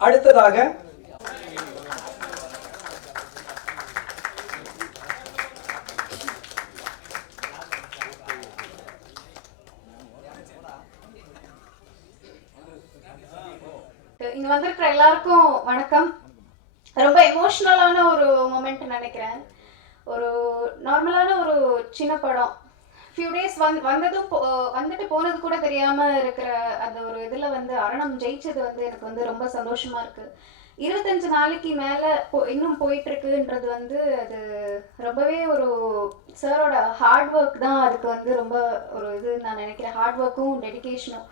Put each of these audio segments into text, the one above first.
அடுத்ததாக இங்க வந்திருக்கிற எல்லாருக்கும் வணக்கம் ரொம்ப எமோஷ்னலான ஒரு மூமெண்ட் நினைக்கிறேன் ஒரு நார்மலான ஒரு சின்ன படம் ஃபியூ டேஸ் வந்து வந்ததும் போ- வந்துட்டு போனது கூட தெரியாம இருக்கிற அந்த ஒரு இதுல வந்து அரணம் ஜெயிச்சது வந்து எனக்கு வந்து ரொம்ப சந்தோஷமா இருக்கு. இருபத்தஞ்சு நாளைக்கு மேல போ- இன்னும் போயிட்டு இருக்குன்றது வந்து அது ரொம்பவே ஒரு சாரோட ஹார்ட் ஒர்க் தான். அதுக்கு வந்து ரொம்ப ஒரு இது நான் நினைக்கிறேன். ஹார்ட் ஒர்க்கும் டெடிகேஷனும்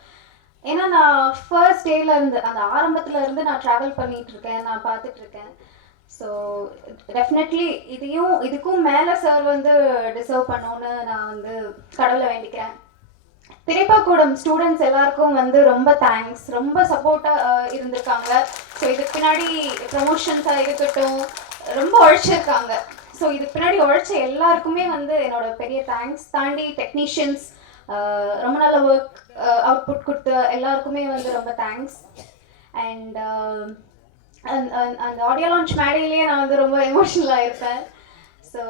ஏன்னா நான் ஃபர்ஸ்ட் டேல இருந்து அந்த ஆரம்பத்துல இருந்து நான் ட்ராவல் பண்ணிட்டு இருக்கேன். நான் பார்த்துட்டு இருக்கேன். ஸோ டெஃபினெட்லி இதையும் இதுக்கும் மேலே சார் வந்து டிசர்வ் பண்ணோன்னு நான் வந்து கடவுளை வேண்டிக்கிறேன். திரைப்பாக்கூடம் ஸ்டூடெண்ட்ஸ் எல்லாருக்கும் வந்து ரொம்ப தேங்க்ஸ் ரொம்ப சப்போர்ட்டாக இருந்திருக்காங்க. ஸோ இதுக்கு பின்னாடி ப்ரமோஷன்ஸாக இருக்கட்டும் ரொம்ப உழைச்சிருக்காங்க. ஸோ இதுக்கு பின்னாடி உழைச்ச எல்லாருக்குமே வந்து என்னோட பெரிய தேங்க்ஸ் தாண்டி டெக்னீஷியன்ஸ் ரொம்ப நல்ல ஒர்க் அவுட்புட் கொடுத்த எல்லாருக்குமே வந்து ரொம்ப தேங்க்ஸ் அண்ட் அந்த ஆடியோ லான்ச் மேடையிலேயே நான் வந்து ரொம்ப எமோஷனலாக இருப்பேன். So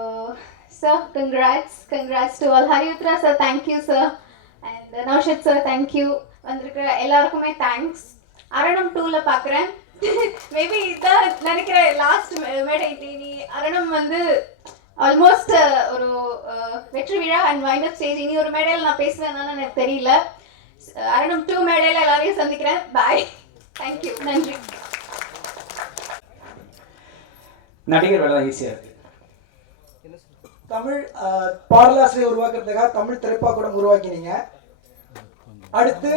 sir congrats congrats to all Hariyudra sir thank you sir and Naushad sir thank you வந்திருக்கிற எல்லாருக்குமே தேங்க்ஸ் அரணம் டூவில் பார்க்குறேன் மேபி இதான் நினைக்கிற லாஸ்ட் மேடை தேனி அரணம் வந்து ஆல்மோஸ்ட் uh, ஒரு uh, வெற்றி விழா அண்ட் வைண்ட் ஸ்டேஜ் இனி ஒரு மேடையில் நான் பேசுவேன்னு எனக்கு தெரியல. Uh, அரணம் டூ மேடையில் எல்லாரையும் சந்திக்கிறேன். பாய் தேங்க்யூ நன்றி. நடிகர் வேலை ஈஸியாக இருக்கு. தமிழ் பாடலாசிரியர் உருவாக்குறதுக்காக தமிழ் திரைப்பாக்கூடம் உருவாக்கினீங்க. அடுத்து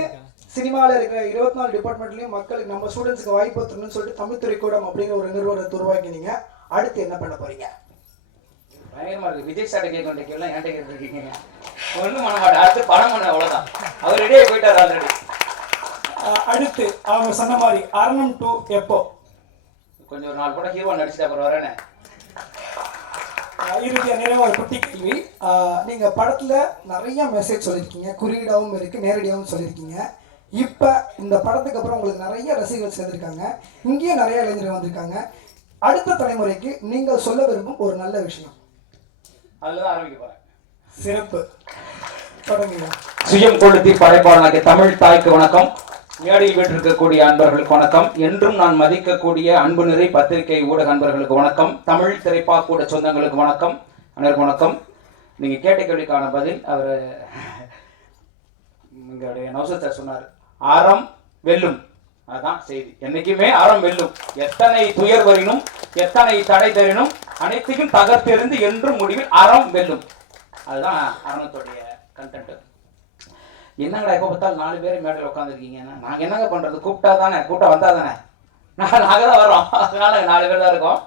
சினிமாவில் இருக்கிற இருபத்தி நாலு டிபார்ட்மெண்ட்லையும் மக்களுக்கு நம்ம ஸ்டூடெண்ட்ஸ்க்கு வாய்ப்பு தரணும்னு சொல்லிட்டு தமிழ் திரைக்கூடம் அப்படிங்கிற ஒரு நிறுவனத்தை உருவாக்கினீங்க. அடுத்து என்ன பண்ண போறீங்க? பயங்கரமா இருக்கு. விஜய் சார்ட்ட கேட்க கேள்வி என்கிட்ட கேட்டுருக்கீங்க. ஒன்றும் பண்ண மாட்டேன். அடுத்து படம் பண்ண அவ்வளோதான் அவர் ரெடியாக போயிட்டார் ஆல்ரெடி அடுத்து அவங்க சொன்ன மாதிரி அரணம் டூ எப்போ? கொஞ்சம் ஒரு நாலு படம் ஹீரோ நடிச்சுட்டு அப்புறம் வரேனே. அஹ், இறுதியா நிறைவா ஒரு குட்டி கேள்வி. அஹ், நீங்க படத்துல நிறைய மெசேஜ் சொல்லியிருக்கீங்க குறியீடாவும் இருக்கு நேரடியாகவும் சொல்லியிருக்கீங்க இப்ப இந்த படத்துக்கு அப்புறம் உங்களுக்கு நிறைய ரசிகர்கள் சேர்ந்திருக்காங்க. இங்கேயும் நிறைய இளைஞர்கள் வந்திருக்காங்க. அடுத்த தலைமுறைக்கு நீங்கள் சொல்ல விரும்பும் ஒரு நல்ல விஷயம். அதில் தான் ஆரம்பிக்க போகிறேன் சிறப்பு. தொடங்குங்க. சுயம் கொளுத்தி படைப்பாளனாகிய தமிழ் தாய்க்கு வணக்கம். மேடையில் வீட்டிருக்கக்கூடிய அன்பர்களுக்கு வணக்கம். என்றும் நான் மதிக்கக்கூடிய அன்பு நிறை பத்திரிகை ஊடக அன்பர்களுக்கு வணக்கம். தமிழ் திரைப்பாக்கூட சொந்தங்களுக்கு வணக்கம். அனைவருக்கு வணக்கம். நீங்க கேட்ட கேள்விக்கான பதில் அவர் எங்களுடைய நௌசத் சார் சொன்னார். ஆரம் வெல்லும். அதுதான் செய்தி. என்னைக்குமே ஆரம் வெல்லும். எத்தனை துயர் வரினும் எத்தனை தடை தரினும் அனைத்தையும் தகர்த்தெறிந்து என்றும் முடிவில் அறம் வெல்லும். அதுதான் அரணத்துடைய கண்டென்ட் என்னங்கடா எப்போ பார்த்தாலும் நாலு பேர் மேடையில் உட்காந்துருக்கீங்கன்னா நாங்கள் என்னங்க பண்ணுறது கூப்பிட்டா தானே? கூப்பிட்டா வந்தால் தானே? நாங்கள் நாங்கள் தான் வரோம் அதனால் நாலு பேர் தான் இருக்கோம்.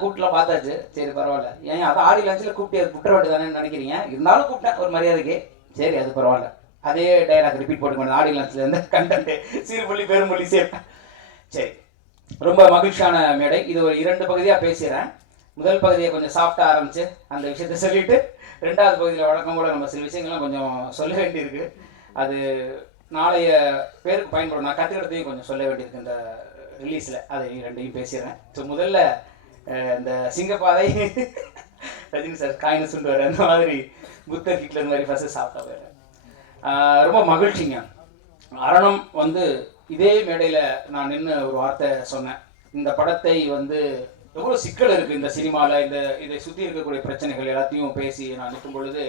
கூப்பிட்டுலாம் பார்த்தாச்சு. சரி பரவாயில்ல. ஏன் அதான் ஆடி லஞ்சில் கூப்பிட்டு அது குற்ற வேண்டியதானே நினைக்கிறீங்க? இருந்தாலும் கூப்பிட்டேன். ஒரு மரியாதைக்கு. சரி அது பரவாயில்ல. அதே டைலாக் ரிப்பீட் போட்டுக்கணும் ஆடி லஞ்சில் இருந்து கண்டென்ட் சீர்மொழி பெருமொழி சேர்ப்பேன் சரி. ரொம்ப மகிழ்ச்சியான மேடை. இது ஒரு இரண்டு பகுதியாக பேசுகிறேன் முதல் பகுதியை கொஞ்சம் சாஃப்டாக ஆரம்பிச்சு அந்த விஷயத்தை சொல்லிட்டு ரெண்டாவது பகுதியில் வழக்கம் கூட நம்ம சில விஷயங்கள்லாம் கொஞ்சம் சொல்ல வேண்டியிருக்கு. அது நாளைய பேருக்கு பயன்படும். நான் கற்றுக்கிறதையும் கொஞ்சம் சொல்ல வேண்டியிருக்கு இந்த ரிலீஸில் அதை ரெண்டையும் பேசிடுறேன். ஸோ முதல்ல இந்த சிங்கப்பாதை ரஜினி சார் காயின் சொல்லிட்டு வர அந்த மாதிரி புத்தர் ஹிட்லர் மாதிரி ஃபஸ்ட்டு சாப்பிட்டா போயிடுறேன் ரொம்ப மகிழ்ச்சிங்க. அரணம் வந்து இதே மேடையில் நான் நின்று ஒரு வார்த்தை சொன்னேன். இந்த படத்தை வந்து எவ்வளோ சிக்கல் இருக்குது இந்த சினிமாவில் இந்த இதை சுற்றி இருக்கக்கூடிய பிரச்சனைகள் எல்லாத்தையும் பேசி நான் நிற்கும் பொழுது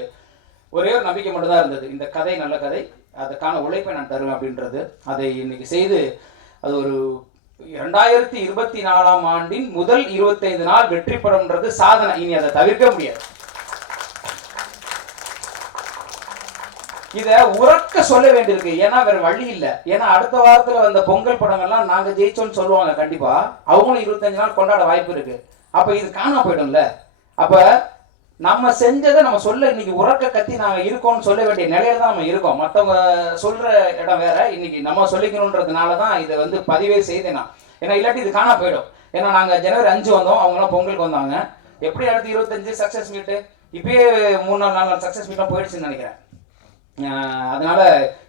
ஒரே ஒரு நம்பிக்கை மட்டும்தான் இருந்தது. இந்த கதை நல்ல கதை அதுக்கான உழைப்பை நான் தருவேன் அப்படின்றது. அதை இன்னைக்கு செய்து அது ஒரு இரண்டாயிரத்தி இருபத்தி நாலாம் ஆண்டின் முதல் இருபத்தைந்து நாள் வெற்றி படம்ன்றது சாதனை. இனி அதை தவிர்க்க முடியாது. இத உறக்க சொல்ல வேண்டியிருக்கு. ஏன்னா வேற வழி இல்ல. ஏன்னா அடுத்த வாரத்துல வந்த பொங்கல் படம் எல்லாம் நாங்க ஜெயிச்சோம்னு சொல்லுவாங்க கண்டிப்பா. அவங்களும் இருபத்தஞ்சு நாள் கொண்டாட வாய்ப்பு இருக்கு. அப்ப இது காணாம போயிடும்ல. அப்ப நம்ம செஞ்சதை நம்ம சொல்ல இன்னைக்கு உறக்க கத்தி நாங்க இருக்கோம்னு சொல்ல வேண்டிய நிலையில தான் நம்ம இருக்கோம். மத்தவங்க சொல்ற இடம் வேற. இன்னைக்கு நம்ம சொல்லிக்கணுன்றதுனால தான் இதை வந்து பதிவே செய்தேன். நான் ஏன்னா இல்லாட்டி இது காணா போயிடும். ஏன்னா நாங்க ஜனவரி அஞ்சு வந்தோம். அவங்களாம் பொங்கலுக்கு வந்தாங்க. எப்படி அடுத்து இருபத்தஞ்சு சக்சஸ் மீட்டு? இப்பயே மூணு நாள் நாலு நாள் சக்சஸ் மீட்லாம் போயிடுச்சுன்னு நினைக்கிறேன். அதனால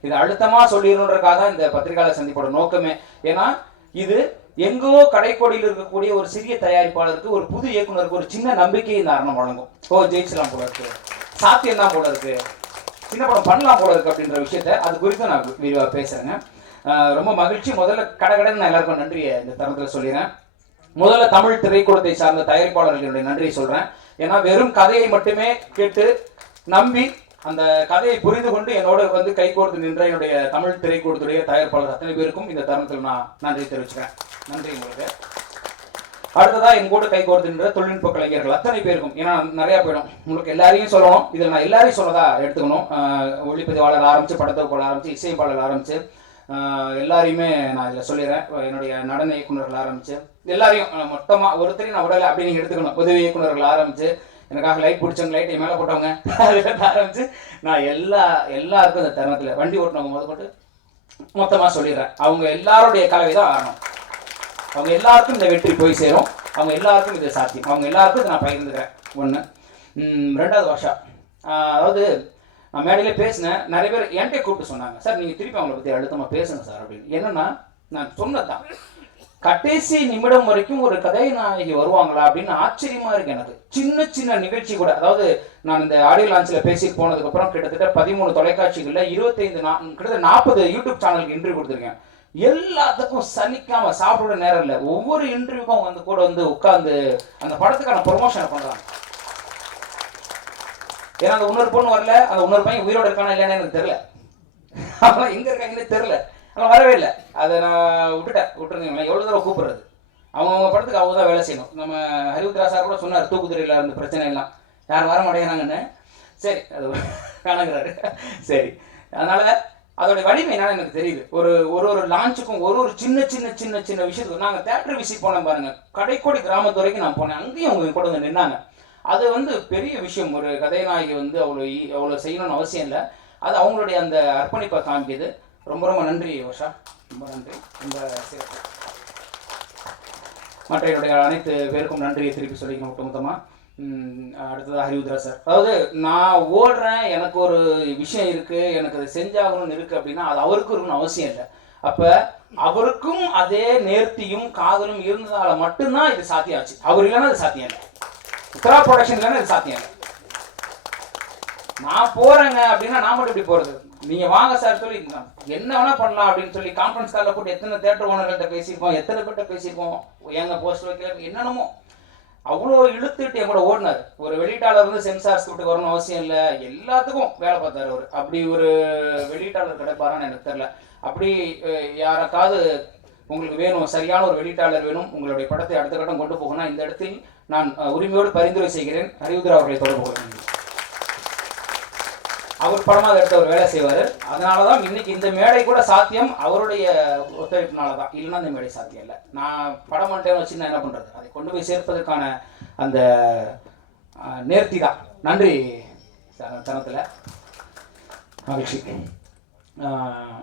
இது அழுத்தமா சொல்லிடணுன்றக்காக தான் இந்த பத்திரிகையாளர் சந்திப்போட நோக்கமே. ஏன்னா இது எங்கோ கடைக்கோடியில் இருக்கக்கூடிய ஒரு சிறிய தயாரிப்பாளருக்கு ஒரு புது இயக்குனருக்கு ஒரு சின்ன நம்பிக்கையை இந்த அரணம் வழங்கும். ஓ ஜெயிச்சலாம் போல இருக்கு. சாத்தியம் தான் போல இருக்கு. சின்ன படம் பண்ணலாம் போல இருக்கு அப்படின்ற விஷயத்த அது குறித்து நான் விரிவாக பேசுறேங்க. ரொம்ப மகிழ்ச்சி. முதல்ல கடகடன்னு நான் எல்லாருக்கும் நன்றியை இந்த தருணத்தில் சொல்லிடுறேன். முதல்ல தமிழ் திரைக்கூடத்தை சார்ந்த தயாரிப்பாளர்களுடைய நன்றியை சொல்றேன். ஏன்னா வெறும் கதையை மட்டுமே கேட்டு நம்பி அந்த கதையை புரிந்து கொண்டு என்னோட வந்து கைகோர்த்து நின்ற என்னுடைய தமிழ் திரைக்கூடத்துடைய தயாரிப்பாளர் அத்தனை பேருக்கும் இந்த தருணத்தில் நான் நன்றி தெரிவிச்சுக்கிறேன். நன்றி உங்களுக்கு. அடுத்ததா என் கூட கை கோர்த்து நின்ற தொழில்நுட்ப கலைஞர்கள் அத்தனை பேருக்கும். ஏன்னா நிறைய போயிடும். உங்களுக்கு எல்லாரையும் சொல்லணும். இதில் நான் எல்லாரையும் சொல்லதா எடுத்துக்கணும். ஒளிப்பதிவாளர் ஆரம்பிச்சு படத்தொகுப்பாளர் ஆரம்பிச்சு இசையமைப்பாளர் ஆரம்பிச்சு எல்லாரையுமே நான் இதில் சொல்லிடுறேன். என்னுடைய நடன இயக்குனர்கள் ஆரம்பிச்சு எல்லாரையும் மொத்தமாக ஒருத்தரையும் நான் விடலை அப்படி எடுத்துக்கணும். உதவி இயக்குனர்கள் ஆரம்பிச்சு எனக்காக லைட் பிடிச்சவங்க லைட்டை மேலே போட்டவங்க. அதுலேருந்து ஆரம்பிச்சு நான் எல்லா எல்லாருக்கும் இந்த தருணத்தில் வண்டி ஓட்டினவங்க முதற்கொண்டு மொத்தமாக சொல்லிடுறேன். அவங்க எல்லாருடைய கலவை தான் ஆகணும் அவங்க எல்லாருக்கும் இந்த வெற்றி போய் சேரும். அவங்க எல்லாருக்கும் இது சாத்தியம். அவங்க எல்லாருக்கும் இதை நான் பகிர்ந்துக்கிறேன். ஒன்று ரெண்டாவது வருஷம் அதாவது நான் மேடையிலே பேசினேன். நிறைய பேர் என்கிட்ட கூப்பிட்டு சொன்னாங்க. சார் நீங்கள் திருப்பி அவங்கள பற்றி அழுத்தமாக பேசுங்க சார் அப்படின்னு. என்னன்னா நான் சொன்னதுதான். கடைசி நிமிடம் வரைக்கும் ஒரு கதாநாயகி வருவாங்களா அப்படின்னு ஆச்சரியமா இருக்கு எனக்கு. சின்ன சின்ன நிகழ்ச்சி கூட. அதாவது நான் இந்த ஆடியோ லான்ச்சில் பேசிட்டு போனதுக்கு அப்புறம் கிட்டத்தட்ட பதிமூணு தொலைக்காட்சிகள்ல இருபத்தைந்து நா கிட்டத்தட்ட நாற்பது யூடியூப் சேனலுக்கு இன்டர்வியூ கொடுத்துருக்கேன். எல்லாத்துக்கும் சலிக்காம சாப்பிட நேரம் இல்லை. ஒவ்வொரு இன்டர்வியூக்கும் வந்து கூட வந்து உட்கார்ந்து அந்த படத்துக்கான ப்ரொமோஷனை பண்றாங்க. ஏன்னா அந்த இன்னொரு பொண்ணு வரல. அந்த இன்னொரு பையன் உயிரோட இருக்கானா இல்லையான்னு எனக்கு தெரியல. அவன் எங்க இருக்காங்கன்னு தெரியல. வரவே இல்லை. அதை நான் விட்டுட்டேன். விட்டுருந்தீங்களா எவ்வளோ தடவை கூப்பிடுறது? அவங்க படத்துக்கு அவங்க தான் வேலை செய்யணும். நம்ம ஹரிவுத்ரா சார் கூட சொன்னார் தூக்குதுறையில் இருந்த பிரச்சனை எல்லாம் யார் வர மாட்டேங்கிறாங்கன்னு. சரி அது காணங்கிறாரு. சரி. அதனால் அதோட வலிமை என்னன்னு எனக்கு தெரியுது. ஒரு ஒரு ஒரு லான்ச்சுக்கும் ஒரு ஒரு சின்ன சின்ன சின்ன சின்ன விஷயத்துக்கும் நாங்கள் தேட்டர் விசிட் போனோம் பாருங்கள் கடைக்கோடி கிராமத்து வரைக்கும் நான் போனேன். அங்கேயும் அவங்க கூட வந்து நின்னாங்க. அது வந்து பெரிய விஷயம். ஒரு கதைநாயகி வந்து அவ்வளோ அவ்வளோ செய்யணும்னு அவசியம் இல்லை. அது அவங்களுடைய அந்த அர்ப்பணிப்பை காமிக்குது. ரொம்ப ரொம்ப நன்றி உஷா ரொம்ப நன்றி. ரொம்ப சிறப்பு. மற்ற என்னுடைய அனைத்து பேருக்கும் நன்றியை திருப்பி சொல்லிக்கணும் ஒட்டுமொத்தமாக அடுத்தது ஹரிவுத்ரா சார். அதாவது நான் ஓடுறேன் எனக்கு ஒரு விஷயம் இருக்கு எனக்கு அது செஞ்சாகணும்னு இருக்கு அப்படின்னா அது அவருக்கு இருக்கணும்னு அவசியம் இல்லை. அப்ப அவருக்கும் அதே நேர்த்தியும் காதலும் இருந்ததால மட்டும்தான் இது சாத்தியம் ஆச்சு அவர் இல்லைன்னா அது சாத்தியம் இல்லை. உத்தரா ப்ரொடக்ஷன் இல்லைன்னா இது சாத்தியம் இல்லை. நான் போறேங்க அப்படின்னா நான் மட்டும் இப்படி போறது. நீங்க வாங்க சார் சொல்லி என்ன வேணா பண்ணலாம் அப்படின்னு சொல்லி கான்ஃபரன்ஸ் காலில் போட்டு எத்தனை தேட்டர் ஓனர்கள்ட்ட பேசியிருக்கோம் எத்தனை பேர்ட்ட பேசியிருக்கோம் எங்க போஸ்ட் வைக்கல என்னென்னமோ. அவ்வளோ இழுத்துட்டு என் கூட ஓடினார். ஒரு வெளியீட்டாளர் வந்து சென்சார் ஸ்கிரிப்டுக்கு வரணும்னு அவசியம் இல்லை. எல்லாத்துக்கும் வேலை பார்த்தாரு அவர். அப்படி ஒரு வெளியீட்டாளர் கிடைப்பாரான்னு எனக்கு தெரில அப்படி யாருக்காவது உங்களுக்கு வேணும் சரியான ஒரு வெளியீட்டாளர் வேணும் உங்களுடைய படத்தை அடுத்த கட்டம் கொண்டு போகணும் இந்த இடத்தில் நான் உரிமையோடு பரிந்துரை செய்கிறேன். ஹரிவுத்ரா அவர்களை தொடர்பு கொள்கிறேன். அவர் படமாக எடுத்து அவர் வேலை செய்வார். அதனால தான் இன்னைக்கு இந்த மேடை கூட சாத்தியம் அவருடைய ஒத்துழைப்பினால தான் இல்லைன்னா இந்த மேடை சாத்தியம் இல்லை. நான் படம் பண்ணிட்டேன்னு வச்சு நான் என்ன பண்ணுறது அதை கொண்டு போய் சேர்ப்பதற்கான அந்த நேர்த்தி தான். நன்றி தனத்தில் மகிழ்ச்சி.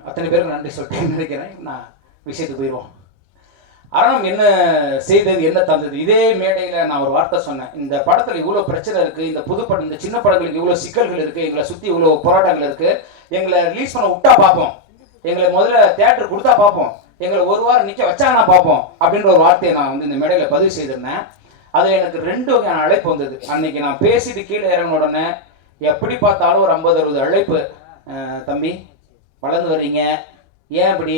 அத்தனை பேருக்கு நன்றி சொல்லிட்டு நினைக்கிறேன். நான் விஷயத்துக்கு போயிடுவோம் அரணம் என்ன செய்தது என்ன தந்தது? இதே மேடையில் நான் ஒரு வார்த்தை சொன்னேன். இந்த படத்தில் இவ்வளோ பிரச்சனை இருக்குது இந்த புது படம் இந்த சின்ன படங்களுக்கு இவ்வளோ சிக்கல்கள் இருக்குது எங்களை சுற்றி இவ்வளோ போராட்டங்கள் இருக்குது எங்களை ரிலீஸ் பண்ண விட்டா பார்ப்போம். எங்களை முதல்ல தேட்டர் கொடுத்தா பார்ப்போம். எங்களை ஒரு வாரம் நிற்க வச்சாங்கன்னா பார்ப்போம் அப்படின்ற ஒரு வார்த்தையை நான் வந்து இந்த மேடையில் பதிவு செய்திருந்தேன். அது எனக்கு ரெண்டு வகையான அழைப்பு வந்தது. அன்னைக்கு நான் பேசிட்டு கீழே இறங்கின உடனே எப்படி பார்த்தாலும் ஒரு ஐம்பது அறுபது அழைப்பு தம்பி வளர்ந்து வர்றீங்க. ஏன் இப்படி?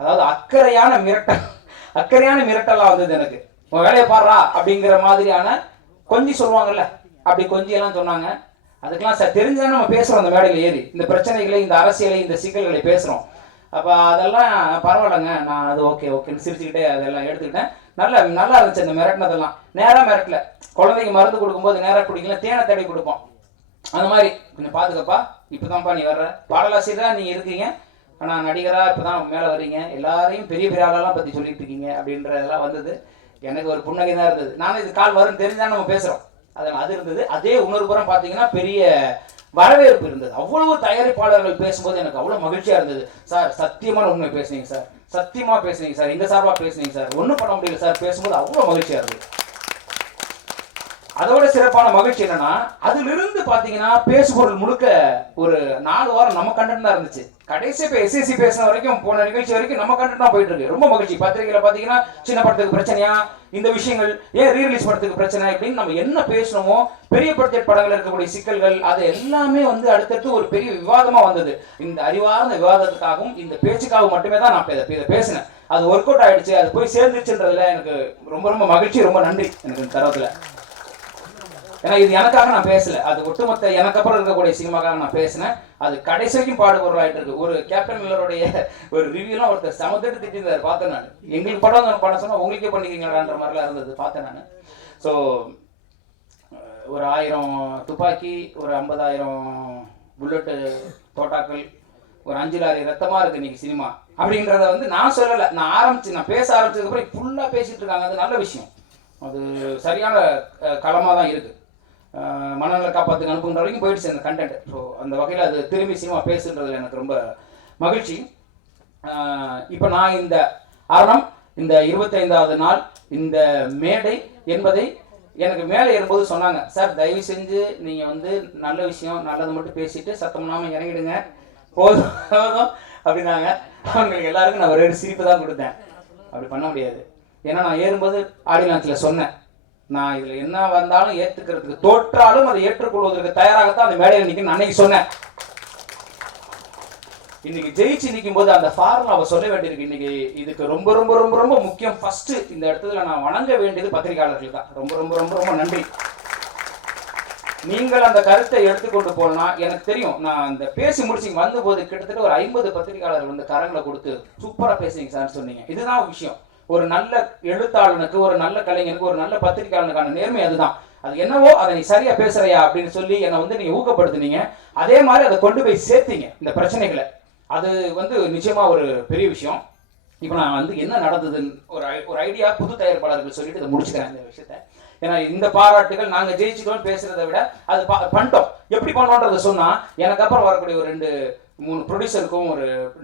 அதாவது அக்கறையான மிரட்டல். அக்கறையான மிரட்டலாம் வந்தது எனக்கு. உன் வேலையை பாடுறா அப்படிங்கிற மாதிரியான கொஞ்சி சொல்லுவாங்கல்ல அப்படி கொஞ்சி எல்லாம் சொன்னாங்க. அதுக்கெல்லாம் சார் தெரிஞ்சுதான் நம்ம பேசுறோம் அந்த மேடையில் ஏறி. இந்த பிரச்சனைகளை இந்த அரசியலை இந்த சிக்கல்களை பேசுறோம். அப்போ அதெல்லாம் பரவாயில்லைங்க. நான் அது ஓகே ஓகேன்னு சிரிச்சுக்கிட்டே அதெல்லாம் எடுத்துக்கிட்டேன். நல்ல நல்லா இருந்துச்சு அந்த மிரட்டினதெல்லாம். நேராக மிரட்டல. குழந்தைக்கு மருந்து கொடுக்கும்போது நேராக குடிக்கல தேனை தேடி கொடுப்போம். அந்த மாதிரி. கொஞ்சம் பாத்துக்கப்பா. இப்பதான்ப்பா நீ வர்ற. பாடலாசிரியரா நீங்கள் இருக்கீங்க. ஆனால் நடிகராக இப்போ தான் மேலே வர்றீங்க. எல்லாரையும் பெரிய பெரிய ஆளெல்லாம் பற்றி சொல்லிட்டு இருக்கீங்க அப்படின்றதெல்லாம் வந்தது. எனக்கு ஒரு புன்னகை தான் இருந்தது. நானும் இது கால் வரும்னு தெரிஞ்சுதான் நம்ம பேசுகிறோம் அது அது இருந்தது. அதே உணர்வுபுறம் பார்த்தீங்கன்னா பெரிய வரவேற்பு இருந்தது. அவ்வளவு தயாரிப்பாளர்கள் பேசும்போது எனக்கு அவ்வளோ மகிழ்ச்சியாக இருந்தது. சார் சத்தியமான உண்மை பேசுனீங்க சார். சத்தியமாக பேசுனீங்க சார். எங்கள் சார்பாக பேசுனீங்க சார். ஒன்றும் பண்ண முடியல சார். பேசும்போது அவ்வளோ மகிழ்ச்சியாக இருந்தது. அதோட சிறப்பான மகிழ்ச்சி என்னன்னா அதிலிருந்து பாத்தீங்கன்னா பேசுபொருள் முழுக்க ஒரு நாலு வாரம் நம்ம கண்டென்ட் தான் இருந்துச்சு. கடைசி இப்போ எஸ்எஸ்சி பேசின வரைக்கும் போன நிகழ்ச்சி வரைக்கும் நம்ம கண்டென்ட் தான் போயிட்டு இருக்கு. ரொம்ப மகிழ்ச்சி. பத்திரிகையில பாத்தீங்கன்னா சின்ன படத்துக்கு பிரச்சனையா இந்த விஷயங்கள் ஏன் ரீரிலீஸ் படத்துக்கு பிரச்சனை இப்படின்னு நம்ம என்ன பேசணுமோ பெரிய பட்ஜெட் படங்கள் இருக்கக்கூடிய சிக்கல்கள் அது எல்லாமே வந்து அடுத்தடுத்து ஒரு பெரிய விவாதமா வந்தது. இந்த அறிவார்ந்த விவாதத்துக்காகவும் இந்த பேச்சுக்காகவும் மட்டுமே தான் நான் இதை பேசினேன். அது ஒர்க் அவுட் ஆயிடுச்சு. அது போய் சேர்ந்துச்சுன்றதுல எனக்கு ரொம்ப ரொம்ப மகிழ்ச்சி ரொம்ப நன்றி. எனக்கு இந்த தரத்துல ஏன்னா இது எனக்காக நான் பேசல. அது ஒட்டுமொத்த எனக்கு அப்புறம் இருக்கக்கூடிய சினிமாக்காக நான் பேசினேன். அது கடைசி வரைக்கும் பாடுபொருளாயிட்டு இருக்கு. ஒரு கேப்டன் மில்லருடைய ஒரு ரிவ்யூலாம் ஒருத்தர் சமத்திட்டு திட்டிருந்தாரு பார்த்தேன் நான். எங்களுக்கு படம் நான் பண்ண சொன்னா உங்களுக்கே பண்ணிக்கிறீங்களான்ற மாதிரிலாம் இருந்தது பார்த்தேன் நான். ஸோ ஒரு ஆயிரம் துப்பாக்கி ஒரு ஐம்பதாயிரம் புல்லட்டு தோட்டாக்கள் ஒரு அஞ்சு லாரி ரத்தமா இருக்கு இன்னைக்கு சினிமா. அப்படின்றத வந்து நான் சொல்லலை. நான் ஆரம்பிச்சு நான் பேச ஆரம்பிச்சதுக்கப்புறம் ஃபுல்லாக பேசிட்டு இருக்காங்க. அது நல்ல விஷயம். அது சரியான களமாக தான் இருக்கு. மனநல காப்பாற்றுக்கு அனுப்புகிற வரைக்கும் போயிடுச்சு அந்த கண்டென்ட் ஸோ அந்த வகையில் அது திரும்பி சினிமா பேசுன்றதுல எனக்கு ரொம்ப மகிழ்ச்சி. இப்போ நான் இந்த அறம் இந்த இருபத்தைந்தாவது நாள் இந்த மேடை என்பதை எனக்கு மேலே ஏறும்போது சொன்னாங்க சார் தயவு செஞ்சு நீங்கள் வந்து நல்ல விஷயம் நல்லது மட்டும் பேசிட்டு சத்தம் இல்லாமல் இறங்கிடுங்க. போதும் போதும் அப்படின்னாங்க. அவங்களுக்கு எல்லாருக்கும் நான் ஒரே ஒரு சிரிப்பு தான் கொடுத்தேன். அப்படி பண்ண முடியாது. ஏன்னா நான் ஏறும்போது ஆடியன்ஸில் சொன்னேன். நான் இதில் என்ன வந்தாலும் ஏற்றுக்கிறதுக்கு தோற்றாலும் அதை ஏற்றுக்கொள்வதற்கு தயாராகத்தான் அந்த மேடையில் நிற்கணும் அன்னைக்கு சொன்னேன். இன்னைக்கு ஜெயிச்சு நிற்கும் போது அந்த ஃபார்முலாவை சொல்ல வேண்டியிருக்கு. இன்னைக்கு இதுக்கு ரொம்ப ரொம்ப ரொம்ப ரொம்ப முக்கியம். ஃபர்ஸ்ட் இந்த இடத்துல நான் வணங்க வேண்டியது பத்திரிகையாளர்கள் தான். ரொம்ப ரொம்ப ரொம்ப ரொம்ப நன்றி. நீங்கள் அந்த கருத்தை எடுத்துக்கொண்டு போனா எனக்கு தெரியும். நான் அந்த பேசி முடிச்சு வந்தபோது கிட்டத்தட்ட ஒரு ஐம்பது பத்திரிகையாளர்கள் வந்து கரங்களை கொடுத்து சூப்பரா பேசுங்க சார் சொன்னீங்க. இதுதான் விஷயம். ஒரு நல்ல எழுத்தாளனுக்கு ஒரு நல்ல கலைஞனுக்கு ஒரு நல்ல பத்திரிகையாளனுக்கான நேர்மை அதுதான். அது என்னவோ அதை நீ சரியா பேசுறியா அப்படின்னு சொல்லி என்னை வந்து நீங்க ஊக்கப்படுத்துனீங்க. அதே மாதிரி அதை கொண்டு போய் சேர்த்தீங்க இந்த பிரச்சனைகளை. அது வந்து நிச்சயமா ஒரு பெரிய விஷயம். இப்போ நான் வந்து என்ன நடந்ததுன்னு ஒரு ஐ- ஒரு ஐடியா புது தயாரிப்பாளர்கள் சொல்லிட்டு இதை முடிச்சுக்கிறேன் இந்த விஷயத்த. ஏன்னா இந்த பாராட்டுகள் நாங்க ஜெயிச்சிட்டோம் பேசுறதை விட அது பா- பண்ணிட்டோம். எப்படி பண்ணோன்றதை சொன்னா எனக்கு அப்புறம் வரக்கூடிய ஒரு ரெண்டு மூணு ப்ரொடியூசருக்கும் ஒரு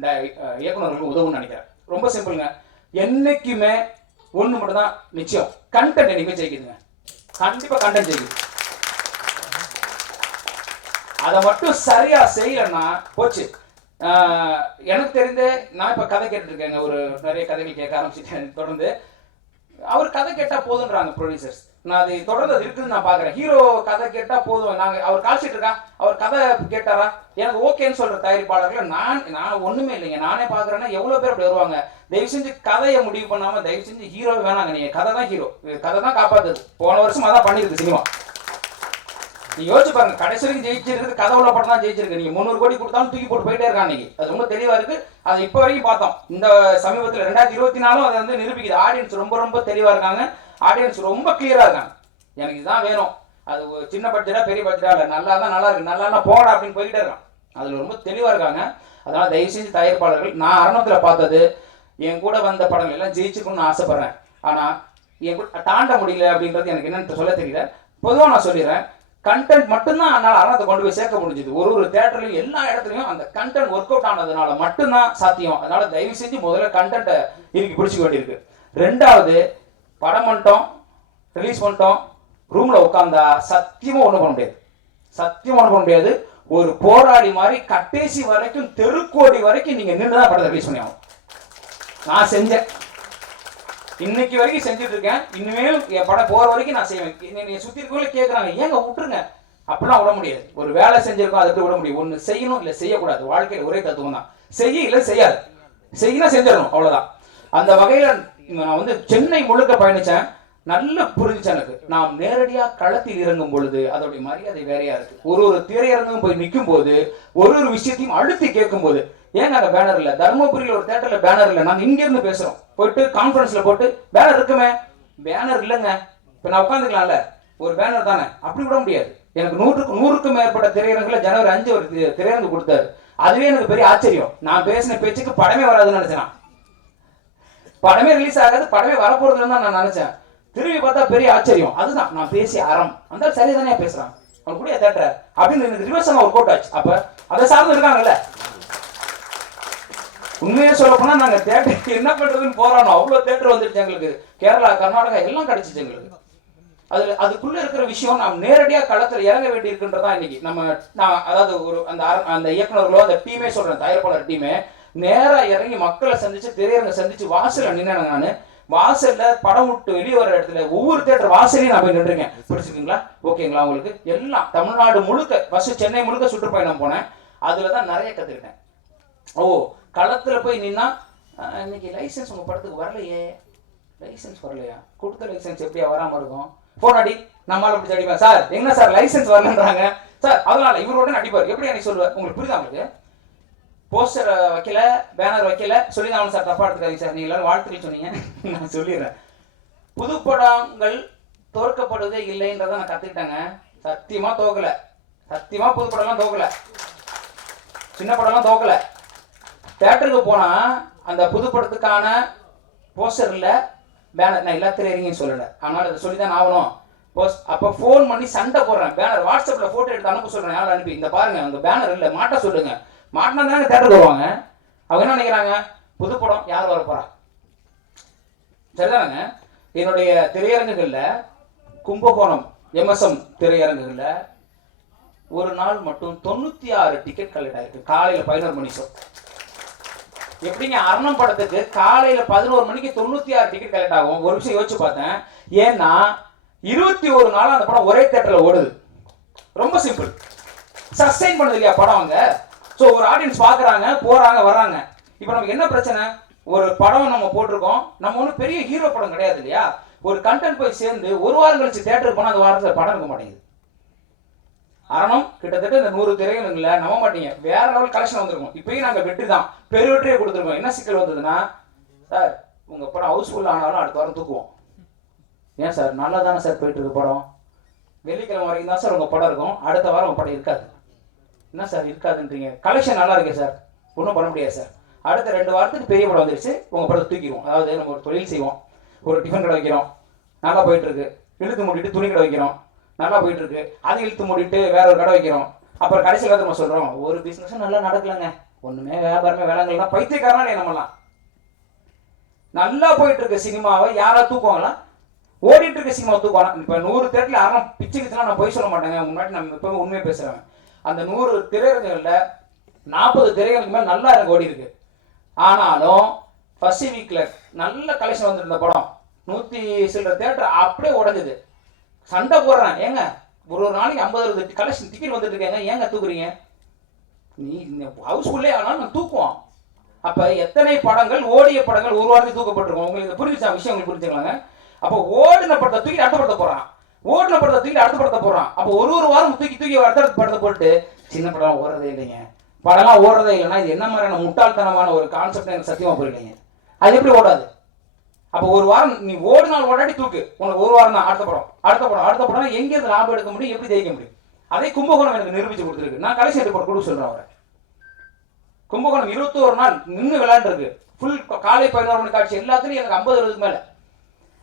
இயக்குநருக்கும் உதவும்னு நினைக்கிறேன். ரொம்ப சிம்பிளுங்க என்னைக்குமே ஒண்ணு மட்டும் தான் நிச்சயம். கண்டென்ட் என்னைக்குமே ஜெயிக்குதுங்க. கண்டிப்பா கண்டென்ட் ஜெயிக்குது. அதை மட்டும் சரியா செய்யலைன்னா போச்சு. ஆஹ் எனக்கு தெரிந்து நான் இப்ப கதை கேட்டு இருக்கேங்க. ஒரு நிறைய கதைகள் கேட்க ஆரம்பிச்சிட்டேன். தொடர்ந்து அவர் கதை கேட்டா போதுன்றாங்க ப்ரொடியூசர்ஸ் நான் அது தொடர்ந்து இருக்குன்னு இருக்குதுன்னு நான் பாக்குறேன். ஹீரோ கதை கேட்டா போதும். நாங்க அவர் காய்ச்சிட்டு இருக்கா? அவர் கதை கேட்டாரா? எனக்கு ஓகேன்னு சொல்ற தயாரிப்பாளர்கள் நான் நான் ஒண்ணுமே இல்லைங்க. நானே பாக்குறேன்னா எவ்வளவு பேர் அப்படி வருவாங்க? தயவு செஞ்சு கதையை முடிவு பண்ணாம தயவு செஞ்சு ஹீரோ வேணாங்க நீங்க. கதை தான் ஹீரோ கதை தான் காப்பாத்துது. போன வருஷம் அதான் பண்ணிருக்கு சினிமா. நீ யோசிச்சு பாருங்க கடைசி வரைக்கும் ஜெயிச்சிருக்கு கதை உள்ள படம் தான் ஜெயிச்சிருக்கு. நீங்க முந்நூறு கோடி கொடுத்தாலும் தூக்கி போட்டு போயிட்டே இருக்கான் இன்னைக்கு. அது ரொம்ப தெளிவா இருக்கு. அது இப்போ வரைக்கும் பார்த்தோம். இந்த சமீபத்தில் ரெண்டாயிரத்தி இருபத்தி நாலும் அதை வந்து நிரூபிக்குது. ஆடியன்ஸ் ரொம்ப ரொம்ப தெளிவா இருக்காங்க. ஆடியன்ஸ் ரொம்ப கிளியரா இருக்காங்க. எனக்கு இதுதான் வேணும். அது ஒரு சின்ன பட்ஜெட்டா பெரிய பட்ஜெட்டா இல்லை. நல்லா தான் நல்லா இருக்கு. நல்லா தான் போடா அப்படின்னு போயிட்டே இருக்கான் அதுல ரொம்ப தெளிவா இருக்காங்க. அதனால தயவு செஞ்சு தயாரிப்பாளர்கள் நான் அரணத்துல பார்த்தது என் கூட வந்த படங்கள் எல்லாம் ஜெயிச்சுக்கணும்னு ஆசைப்படுறேன். ஆனா என் கூட தாண்ட முடியல அப்படின்றது எனக்கு என்னன்னு சொல்ல தெரியல. பொதுவாக நான் சொல்லிடுறேன். கண்டென்ட் மட்டும்தான் அதனால் அறத்தை கொண்டு போய் சேர்க்க முடிஞ்சது. ஒரு ஒரு தேட்டர்லையும் எல்லா இடத்துலையும் அந்த கண்டென்ட் ஒர்க் அவுட் ஆனதுனால மட்டும்தான் சாத்தியம். அதனால தயவு செஞ்சு முதல்ல கண்டென்ட்டை இறுக்கி பிடிச்சிக்க வேண்டியிருக்கு. ரெண்டாவது படம் பண்ணிட்டோம் ரிலீஸ் பண்ணிட்டோம் ரூமில் உட்காந்தா சத்தியமாக ஒன்று பண்ண முடியாது. சத்தியம் ஒன்று பண்ண முடியாது. ஒரு போராடி மாதிரி கட்டேசி வரைக்கும் தெருக்கோடி வரைக்கும் நீங்கள் நின்று தான் படத்தை ரிலீஸ் பண்ணியாகும் நான் செஞ்சேன். இன்னைக்கு வரைக்கும் செஞ்சுட்டு இருக்கேன் இனிமேல் என் படம் போற வரைக்கும் நான் செய்வேன். என்னை சுத்தி இருக்கவங்களே கேட்கறாங்க ஏங்க விட்டுருங்க. அப்படிலாம் விட முடியாது. ஒரு வேலை செஞ்சிருக்கோம் அதை விட முடியும்? ஒண்ணு செய்யணும் இல்ல செய்யக்கூடாது. வாழ்க்கையில ஒரே தத்துவம் தான். செய்ய இல்ல செய்யாது. செய்யினா செஞ்சிடணும் அவ்வளவுதான். அந்த வகையில நான் வந்து சென்னை முழுக்க பயணிச்சேன். நல்ல புரிஞ்சுச்சு எனக்கு. நாம் நேரடியா களத்தில் இறங்கும் பொழுது அதோடைய மரியாதை வேறையா இருக்கு. ஒரு ஒரு திரையரங்கும் போய் நிற்கும் போது ஒரு ஒரு விஷயத்தையும் அழுத்தி கேட்கும் போது ஏன் அங்கே பேனர் இல்ல? தர்மபுரியில ஒரு தேட்டர்ல பேனர் இல்ல. நாங்கள் இங்க இருந்து பேசுறோம். போயிட்டு கான்ஃபரன்ஸில் போட்டு பேனர் இருக்குமே? பேனர் இல்லைங்க. இப்ப நான் உட்காந்துக்கலாம்ல ஒரு பேனர் தானே. அப்படி விட முடியாது. எனக்கு நூற்றுக்கு நூறுக்கும் மேற்பட்ட திரையரங்குல ஜனவரி அஞ்சு ஒரு திரையரங்கு கொடுத்தாரு. அதுவே எனக்கு பெரிய ஆச்சரியம். நான் பேசின பேச்சுக்கு படமே வராதுன்னு நினைச்சேன்? படமே ரிலீஸ் ஆகாது படமே வரப்போறதுன்னு தான் நான் நினைச்சேன். திரும்பி பார்த்தா பெரிய ஆச்சரியம். அதுதான். நான் பேசிய அறம். அந்த சரிதானே பேசுறான். அவன் கூட தேட்டர் அப்படின்னு எனக்கு ரிவர்ஸ் ஒரு கோட் ஆச்சு. அப்ப அதை சார்ந்து இருக்காங்கல்ல? உண்மையே சொல்ல போனா நாங்க தேட்டருக்கு என்ன பண்றதுன்னு போறானோ அவ்வளவு தேட்டர் வந்துருச்சு எங்களுக்கு. கேரளா கர்நாடகா எல்லாம் கிடைச்சிச்சு எங்களுக்கு. அதுல அதுக்குள்ள இருக்கிற விஷயம் நாம் நேரடியா களத்துல இறங்க வேண்டி இருக்குன்றதா இன்னைக்கு. நம்ம நான் அதாவது ஒரு அந்த அந்த இயக்குனர்களோ அந்த டீமே சொல்றேன் தயாரிப்பாளர் டீமே. நேரா இறங்கி மக்களை சந்திச்சு திரையரங்க சந்திச்சு வாசல்ல நின்னேன் நானு வாசல்ல படம் விட்டு வெளியே வர இடத்துல ஒவ்வொரு தேட்டர் வாசலையும் நான் போய் நின்றுருக்கேன். பிடிச்சிருக்கீங்களா ஓகேங்களா உங்களுக்கு? எல்லாம் தமிழ்நாடு முழுக்க ஃபர்ஸ்ட் சென்னை முழுக்க சுற்றுப்பயணம் போனேன். அதுல தான் நிறைய கத்துக்கிட்டேன். ஓ களத்தில் போய் நின்னா இன்னைக்கு லைசென்ஸ் உங்கள் படத்துக்கு வரலையே. லைசன்ஸ் வரலையா? கொடுத்த லைசென்ஸ் எப்படியா வராமல் இருக்கும்? ஃபோன் அடி. நம்மளால் அப்படி அடிப்பேன் சார் என்ன சார் லைசென்ஸ் வரலன்றாங்க. சார் அதனால இவரோட அடிப்பார். எப்படி அன்னைக்கு சொல்லுவார் உங்களுக்கு புரியுதா உங்களுக்கு? போஸ்டர் வைக்கல பேனர் வைக்கல. சொல்லி தான் சார் தப்பா எடுத்துக்காதீங்க சார். நீங்கள் எல்லாரும் வாழ்த்துக்கள் சொன்னீங்க. நான் சொல்லிடுறேன். புது படங்கள் தோற்கப்படுவதே இல்லைன்றதை நான் கற்றுக்கிட்டேங்க சத்தியமாக தோக்கலை சத்தியமாக புது படம்லாம் சின்ன படம்லாம் தோக்கலை தேட்டருக்கு போனா அந்த புது படத்துக்கான போஸ்டர்ல பேனர் நான் எல்லா திரையரங்கையும் சொல்லலை. ஆனால் அதை சொல்லி தான் ஆகணும். போஸ் அப்போ ஃபோன் பண்ணி சண்டை போடுறேன். பேனர் வாட்ஸ்அப்பில் ஃபோட்டோ எடுத்து அனுப்ப சொல்கிறேன் யாரும் அனுப்பி இந்த பாருங்க அந்த பேனர் இல்லை மாட்ட சொல்லுங்க. மாட்டினா தானே தேட்டருக்கு வருவாங்க. அவங்க என்ன நினைக்கிறாங்க? புது படம் யார் வர போறா சரிதானங்க? என்னுடைய திரையரங்குகளில் கும்பகோணம் எம்எஸ்எம் திரையரங்குகளில் ஒரு நாள் மட்டும் தொண்ணூற்றி ஆறு டிக்கெட் கலெக்ட் ஆயிருக்கு. காலையில் பதினோரு மணி ஷோ எப்படிங்க அரணம் படத்துக்கு காலையில பதினோரு மணிக்கு தொண்ணூத்தி ஆறு டிக்கெட் கலெக்ட் ஆகும். ஒரு விஷயம் யோசிச்சு பார்த்தேன். ஏன்னா இருபத்தி ஒரு நாள் அந்த படம் ஒரே தேட்டர்ல ஓடுது. ரொம்ப சிம்பிள் சஸ்டைன் பண்ணுது இல்லையா படம் அங்க? ஸோ ஒரு ஆடியன்ஸ் பார்க்குறாங்க போறாங்க வர்றாங்க. இப்போ நமக்கு என்ன பிரச்சனை? ஒரு படம் நம்ம போட்டிருக்கோம். நம்ம ஒன்றும் பெரிய ஹீரோ படம் கிடையாது இல்லையா? ஒரு கண்டென்ட் போய் சேர்ந்து ஒரு வாரம் கழிச்சு தேட்டருக்கு போனால் அந்த வாரத்தில் படம் இருக்க மாட்டேங்குது. அரணம் கிட்டத்தட்ட இந்த நூறு திரையரங்குல நம்ப மாட்டீங்க. வேற லெவல் கலெக்ஷன் வந்திருக்கும். இப்பயும் நாங்க வெற்றி தான் பெருவெற்றியை கொடுத்துருக்கோம். என்ன சிக்கல் வந்ததுன்னா சார் உங்க படம் ஹவுஸ்ஃபுல் ஆனாலும் அடுத்த வாரம் தூக்குவோம். ஏன் சார்? நல்லா தானே சார் போயிட்டு இருக்கு படம்? வெள்ளிக்கிழமை வரைக்கும் தான் சார் உங்க படம் இருக்கும். அடுத்த வாரம் உங்க படம் இருக்காது. என்ன சார் இருக்காதுன்றீங்க? கலெக்ஷன் நல்லா இருக்கே சார். ஒன்றும் பண்ண முடியாது சார். அடுத்த ரெண்டு வாரத்துக்கு பெரிய படம் வந்துருச்சு. உங்க படத்தை தூக்கிடுவோம். அதாவது நம்ம ஒரு தொழில் செய்வோம். ஒரு டிஃபன் கடை வைக்கிறோம். நல்லா போயிட்டு இருக்கு இழுத்து மூடிட்டு துணி கடை வைக்கிறோம். நல்லா போயிட்டு இருக்கு அது இழுத்து மூடிட்டு வேற ஒரு கடை வைக்கிறோம். அப்புறம் கடைசியில் நம்ம சொல்றோம் ஒரு பிசினஸும் நல்லா நடக்கலங்க. ஒண்ணுமே வியாபாரமே வேலைங்கள்லாம் பைத்தியக்காரனா நம்மலாம் நல்லா போயிட்டு இருக்க சினிமாவை. யாரா தூக்குவாங்களா? ஓடிட்டு இருக்க சினிமா தூக்குவாங்க இப்ப நூறு தேட்டரில் யாரும் பிச்சு கிச்சுலாம் நான் போய் சொல்ல மாட்டேங்க. முன்னாடி நம்ம எப்பவுமே உண்மையை பேசுறேன் அந்த நூறு திரையரங்குகள்ல நாற்பது திரையரங்கு நல்லா எனக்கு ஓடி இருக்கு ஆனாலும் ஃபர்ஸ்ட் வீக்ல நல்ல கலெக்ஷன் வந்துருந்த படம். நூத்தி சில்லற தேட்டர் அப்படியே உடைஞ்சது. சண்டை போடுறான். ஏங்க ஒரு ஒரு நாளைக்கு ஐம்பது அறுபது கலெக்ஷன் டிக்கெட் வந்துட்டு இருக்கேங்க ஏங்க தூக்குறீங்க? நீ ஹவுஸ்ஃபுல்லே ஆனாலும் நான் தூக்குவோம். அப்போ எத்தனை படங்கள் ஓடிய படங்கள் ஒரு வாரத்துக்கு தூக்கப்பட்டிருக்கும்? உங்களுக்கு புரிஞ்சுச்சா? விஷயம் உங்களுக்கு புரிஞ்சுக்கலாங்க. அப்போ ஓடின படத்தை தூக்கி அடுத்த படத்தை போகிறான் ஓடின படத்தை தூக்கி அடுத்த படத்தை போகிறான் அப்போ ஒரு ஒரு வாரம் தூக்கி தூக்கி அடுத்த படத்தை போட்டு சின்ன படம் ஓடுறதே இல்லைங்க. படம்லாம் ஓடுறதே இல்லைன்னா இது என்ன மாதிரியான முட்டாள்தனமான ஒரு கான்செப்ட் எனக்கு சத்தியமாக புரியலைங்க. அது எப்படி ஓடாது? அப்போ ஒரு வாரம் நீ ஓடினால் ஓடாட்டி தூக்கு. உனக்கு ஒரு வாரம் தான். அடுத்த படம். அடுத்த படம். அடுத்த படம் எங்க இருந்து லாபம் எடுக்க முடியும்? எப்படி ஜெயிக்க முடியும்? அதே கும்பகோணம் எனக்கு நிரூபிச்சு கொடுத்துருக்கு. நான் கடைசி ரிப்போர்ட் கொடுக்க சொல்றேன் அவரை. கும்பகோணம் இருபத்தோரு நாள் நின்று விளையாண்டுருக்கு. ஃபுல் காலை பதினோரு மணி காட்சி எல்லாத்துலயும் எனக்கு ஐம்பது அறுபதுக்கு மேல.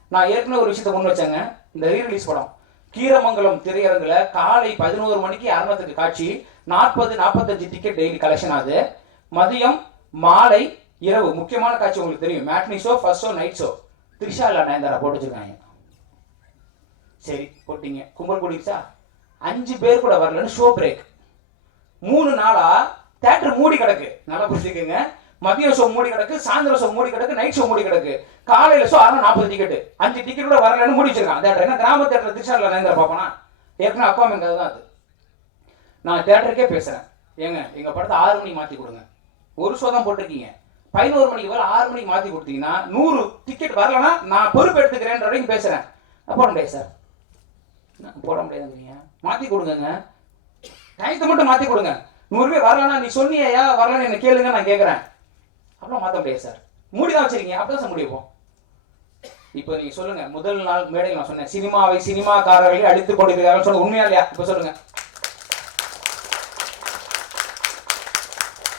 நான் ஏற்கனவே ஒரு விஷயத்த முன் வச்சேங்க. இந்த ரீரிலீஸ் படம். கீரமங்கலம் திரையரங்குல காலை பதினோரு மணிக்கு அறுநூத்துக்கு காட்சி. நாற்பது நாற்பத்தஞ்சு டிக்கெட் டெய்லி கலெக்ஷன் ஆகுது மதியம் மாலை இரவு முக்கியமான காட்சி உங்களுக்கு தெரியும். Matinee show first show night show Trisha இல்ல நயன்தாரா போட்டு வச்சிருக்காங்க. சரி போட்டீங்க. கும்பல் கூடிடுச்சா அஞ்சு பேர் கூட வரலன்னு ஷோ பிரேக் மூணு நாளா தேட்டர் மூடி கிடக்கு. நல்லா புரிஞ்சுக்கோங்க. மதிய ஷோ மூடி கிடக்கு சாயந்தரம் ஷோ மூடி கிடக்கு நைட் ஷோ மூடி கிடக்கு. காலையில ஷோ அரை நாற்பது டிக்கெட் அஞ்சு டிக்கெட் கூட வரலன்னு மூடி வச்சிருக்கான் தேட்டர் என்ன கிராம தேட்டர் திருச்சாரில் நயன்தாரா பார்ப்பனா ஏற்கனவே அப்பா அம்மா தான் அது. நான் தேட்டருக்கே பேசுறேன். ஏங்க எங்க படத்தை ஆறு மணி மாத்தி கொடுங்க. ஒரு ஷோ தான் போட்டிருக்கீங்க. பதினோரு மணிக்கு வர ஆறு மணிக்கு மாத்தி கொடுத்தீங்கன்னா நூறு டிக்கெட் வரலன்னா நான் பொறுப்பு எடுத்துக்கிறேன்ற வரைக்கும் பேசுறேன். போட முடியாது சார். போட முடியாதுங்கிறீங்க. மாத்தி கொடுங்கங்க. டயத்தை மட்டும் மாத்தி கொடுங்க. நூறு பேர் வரலன்னா நீ சொன்னியா வரலன்னு என்ன கேளுங்க நான் கேட்கறேன் அப்புறம் மாத்த முடியாது சார். மூடி தான் வச்சிருக்கீங்க. அப்படிதான் சார் முடியும் இப்போ. நீங்க சொல்லுங்க. முதல் நாள் மேடையில் நான் சொன்னேன். சினிமாவை சினிமாக்காரர்களை அழித்து கொடுக்கிறார்கள் சொல்ல உண்மையா இல்லையா? இப்போ சொல்லுங்க.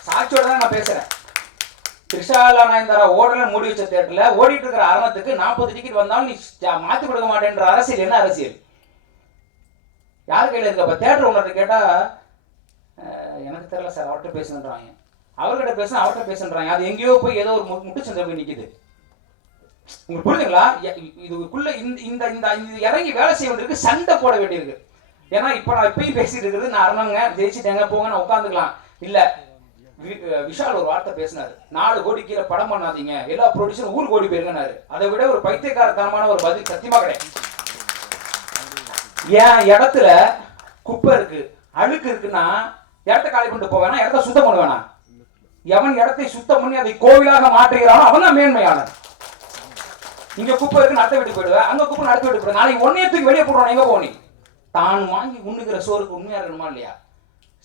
சாட்சியோட தான் நான் பேசுறேன். த்ரிஷாலா ஓடல மூடி வச்ச தேட்டர்ல ஓடிட்டு இருக்கிற அரணத்துக்கு நாற்பது டிக்கெட் வந்தாலும் நீ மாத்தி கொடுக்க மாட்டேன்ற அரசியல். என்ன அரசியல்? யார் கையில இருக்கப்ப தேட்டர் ஓனர் கேட்டா எனக்கு தெரியல சார் அவர்கிட்ட பேசுன்றாங்க அவர்கிட்ட பேச அவர்கிட்ட பேசுன்றாங்க அது எங்கேயோ போய் ஏதோ ஒரு மு- முட்டுச்சந்திர போய் நிக்குது. உங்களுக்கு புரியுதுங்களா? இதுக்குள்ள இந்த இந்த இந்த இறங்கி வேலை செய்ய வேண்டியிருக்கு சண்டை போட வேண்டியிருக்கு. ஏன்னா இப்போ நான் இப்பயும் பேசிட்டு இருக்கிறது நான் அரணங்க ஜெயிச்சுட்டேங்க போங்க நான் உட்காந்துக்கலாம் இல்லை விஷால் ஒரு வார்த்தை பேசினாரு. நாலு கோடி கீழே படம் பண்ணாதீங்க. எல்லா ப்ரொடியூசரும் ஊர் கோடி போயிருங்கனாரு அதை விட ஒரு பைத்தியக்காரத்தனமான ஒரு பதில் சத்தியமா கிடையாது. என் இடத்துல குப்பை இருக்கு அழுக்கு இருக்குன்னா இடத்த காலி பண்ணிட்டு போவேனா இடத்த சுத்தம் பண்ணுவேனா எவன் இடத்தை சுத்தம் பண்ணி அதை கோவிலாக மாற்றுகிறானோ அவன் தான் மேன்மையானன் இங்க குப்பை இருக்கு அடுத்த வீட்டுக்கு போயிடுவேன். அங்க குப்பை அடுத்த வீட்டுக்கு போயிடுவேன். நாளைக்கு ஒன்னே தூக்கி வெளியே போடுவான் எங்க போனி தான் வாங்கி உண்ணுகிற சோறுக்கு உண்மையா இருக்கணுமா இல்லையா?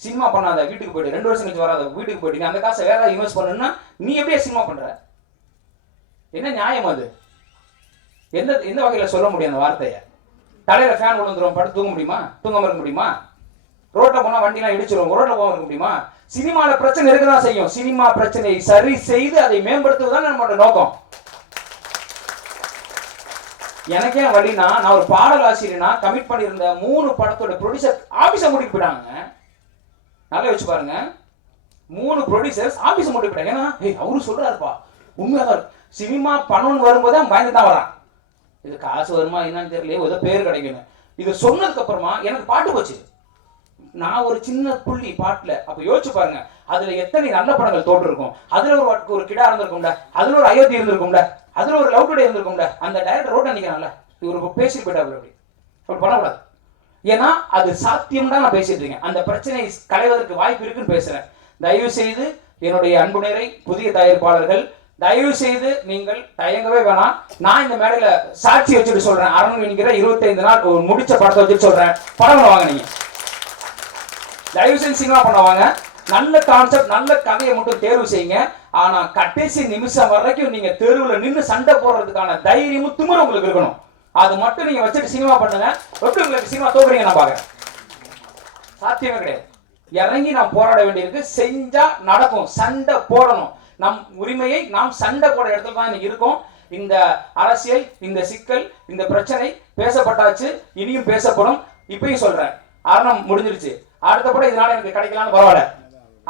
சினிமா பண்ணாத வீட்டுக்கு போயிட்டு ரெண்டு வருஷம் கழிச்சு வராத வீட்டுக்கு போயிட்டு அந்த காசை வேற இன்வெஸ்ட் பண்ணணும்னா நீ எப்படியே சினிமா பண்ற? என்ன நியாயம் அது? எந்த எந்த வகையில சொல்ல முடியும் அந்த வார்த்தையை? தலையில ஃபேன் விழுந்துரும் படுத்து தூங்க முடியுமா? தூங்காம இருக்க முடியுமா? ரோட்டில் போனால் வண்டிலாம் இடிச்சிடும் ரோட்டில் போக இருக்க முடியுமா? சினிமாவில் பிரச்சனை இருக்கதான் செய்யும். சினிமா பிரச்சனையை சரி செய்து அதை மேம்படுத்துவதுதான் நம்மளோட நோக்கம். எனக்கே வழினா நான் ஒரு பாடல் ஆசிரியனா கமிட் பண்ணியிருந்த மூணு படத்தோட ப்ரொடியூசர் ஆஃபீஸை மூடிட்டு போயிட்டாங்க. நல்லா வச்சு பாருங்க. மூணு ப்ரொடியூசர்ஸ் ஆபீஸை மட்டும் போயிட்டாங்க. ஏன்னா ஏய் அவரு சொல்றாருப்பா. உண்மையாக சினிமா பணம்னு வரும்போது பயந்து தான் வரான். இது காசு வருமா என்னன்னு தெரியல ஏதோ பேர் கிடைக்கணும் இது சொன்னதுக்கு அப்புறமா எனக்கு பாட்டு போச்சு. நான் ஒரு சின்ன புள்ளி பாட்டுல. அப்ப யோசிச்சு பாருங்க. அதுல எத்தனை நல்ல படங்கள் தோற்று இருக்கும் அதுல ஒரு ஒரு கிடா இருந்திருக்கும்ல. அதுல ஒரு அயோத்தி இருந்திருக்கும்ல. அதுல ஒரு லவ் டுடே இருந்திருக்கும்ல. அந்த டைரக்டர் ரோட்ட நிக்கிறான்ல. இவரு பேசி போயிட்டாரு அப்படி. அவர் பண்ணக்கூடாது. ஏன்னா அது சாத்தியம் தான் நான் பேசிட்டு இருக்கேன். அந்த பிரச்சனையை களைவதற்கு வாய்ப்பு இருக்குன்னு பேசுறேன். தயவு செய்து என்னுடைய அன்பு புதிய தயாரிப்பாளர்கள் தயவு செய்து நீங்கள் தயங்கவே வேணாம். நான் இந்த மேடையில சாட்சி வச்சுட்டு சொல்றேன். அரண் என்கிற இருபத்தைந்து நாள் ஒரு முடிச்ச படத்தை வச்சுட்டு சொல்றேன். படம் வாங்க நீங்க. தயவு செய்து சினிமா பண்ண வாங்க. நல்ல கான்செப்ட் நல்ல கதையை மட்டும் தேர்வு செய்யுங்க. ஆனா கடைசி நிமிஷம் வரைக்கும் நீங்க தெருவில் நின்று சண்டை போடுறதுக்கான தைரியமும் திமிரும் உங்களுக்கு இருக்கணும். அது மட்டும் நீங்க வச்சுட்டு சினிமா பண்ணுங்க. எப்படி உங்களுக்கு சினிமா தோக்குறீங்க நான் பாக்குறேன். சாத்தியமே கிடையாது. இறங்கி நாம் போராட வேண்டியிருக்கு. செஞ்சா நடக்கும். சண்டை போடணும். நம் உரிமையை நாம் சண்டை போட இடத்துல தான் இருக்கோம். இந்த அரசியல் இந்த சிக்கல் இந்த பிரச்சனை பேசப்பட்டாச்சு. இனியும் பேசப்படும். இப்பயும் சொல்றேன். அரணம் முடிஞ்சிருச்சு. அடுத்த படம் இதனால எனக்கு கிடைக்கலாம்னு பரவாயில்ல.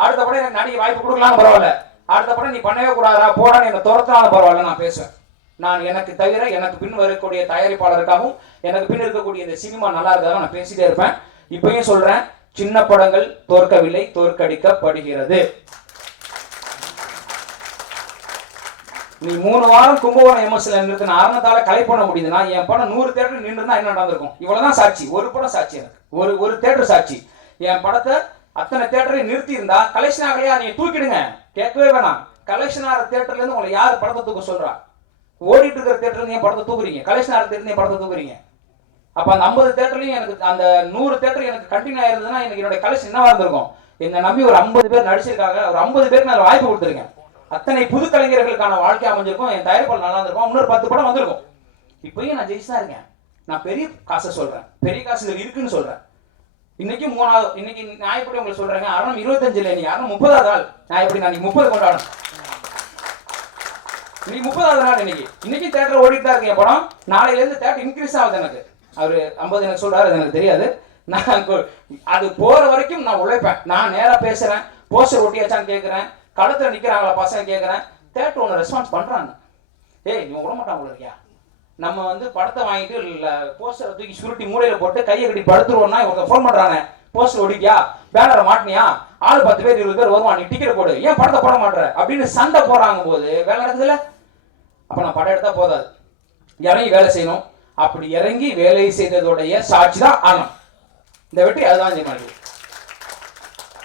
அடுத்த படம் எனக்கு நடிகை வாய்ப்பு கொடுக்கலாம்னு பரவாயில்ல. அடுத்த படம் நீ பண்ணவே கூடாதா போடான்னு என்னை துரத்தினாலும் பரவாயில்ல நான் பேசுவேன். நான் எனக்கு தவிர எனக்கு பின் வரக்கூடிய தயாரிப்பாளருக்காகவும் எனக்கு பின் இருக்கக்கூடிய இந்த சினிமா நல்லா இருக்காக நான் பேசிட்டே இருப்பேன். இப்பயும் சொல்றேன் சின்ன படங்கள் தோற்கவில்லை தோற்கடிக்கப்படுகிறது. நீ மூணு வாரம் கும்பகோணம் எம்எஸ்ல நிறுத்தின ஆரணத்தால கலை பண்ண முடியுதுன்னா என் படம் நூறு தேட்டர் நின்றுனா என்ன நடந்திருக்கும்? இவ்வளவுதான் சாட்சி. ஒரு படம் சாட்சி எனக்கு. ஒரு ஒரு தேட்டர் சாட்சி. என் படத்தை அத்தனை தேட்டரையும் நிறுத்தி இருந்தா கலெக்ஷன் ஆகலையா? நீங்க தூக்கிடுங்க. கேட்கவே வேணாம். கலெக்ஷன் ஆகிற தேட்டர்ல இருந்து உங்களை யார் படத்தை தூக்க சொல்றா? ஓடிட்டு இருக்கிற தேட்டர்ல இருந்து படத்தை தூக்குறீங்க. கலெக்ஷன் ஆகிற தேட்டர் படத்தை தூக்குறீங்க. அப்ப அந்த ஐம்பது தேட்டர்லயும் எனக்கு அந்த நூறு தேட்டர் எனக்கு கண்டினியூ ஆயிருந்ததுன்னா எனக்கு என்னோட கலெக்ஷன் என்னவா இருந்திருக்கும்? என்னை நம்பி ஒரு ஐம்பது பேர் நடிச்சிருக்காங்க. ஒரு ஐம்பது பேருக்கு நான் வாய்ப்பு கொடுத்துருக்கேன். அத்தனை புது கலைஞர்களுக்கான வாழ்க்கை அமைஞ்சிருக்கும். என் தயாரிப்பால் நல்லா இருந்திருக்கும் இன்னொரு பத்து படம் வந்திருக்கும். இப்பயும் நான் ஜெயிச்சு தான் இருக்கேன். நான் பெரிய காசை சொல்றேன். பெரிய காசு இருக்குன்னு சொல்றேன். இன்னைக்கு மூணாவது இன்னைக்கு நான் எப்படி உங்களுக்கு சொல்றேங்க? அரணம் இருபத்தஞ்சு இல்லை நீ அறுநூறு முப்பதாவது ஆள். நான் எப்படி நான் முப்பது கொண்டாடணும்? இன்னைக்கு முப்பதாவது நாள் இன்னைக்கு. இன்னைக்கு தேட்டர் ஓடிட்டு தான் இருக்கு படம் நாளையில இருந்து தேட்டர் இன்க்ரீஸ் ஆகுது எனக்கு. அவர் ஐம்பது எனக்கு சொல்றாரு அது எனக்கு தெரியாது. நான் அது போற வரைக்கும் நான் உழைப்பேன். நான் நேரா பேசுறேன். போஸ்டர் ஒட்டியாச்சான்னு கேட்கறேன் களத்துல நிக்கிறாங்களா பசங்க கேட்கறேன் தேட்டர் ஒன்று ரெஸ்பான்ஸ் பண்றாங்க. ஏய் நீ விட மாட்டான் போல இருக்கியா? நம்ம வந்து படத்தை வாங்கிட்டு இல்ல போஸ்டரை தூக்கி சுருட்டி மூலையில போட்டு கையை கட்டி படுத்துருவோம்னா இவங்க ஃபோன் பண்ணுறானே போஸ்டர் ஒடிக்கியா பேனரை மாட்டினியா? ஆளு பத்து பேர் இருபது பேர் வருவான். நீ டிக்கெட் போடு. ஏன் படத்தை போட மாட்டேற? அப்படின்னு சண்டை போடுறாங்க போது வேலை நடக்குதுல்ல? அப்ப நான் படம் எடுத்தா போதாது. இறங்கி வேலை செய்யணும். அப்படி இறங்கி வேலை செய்ததோடைய சாட்சி தான் ஆனம் இந்த வெற்றி அதுதான் தீர்மானிக்குது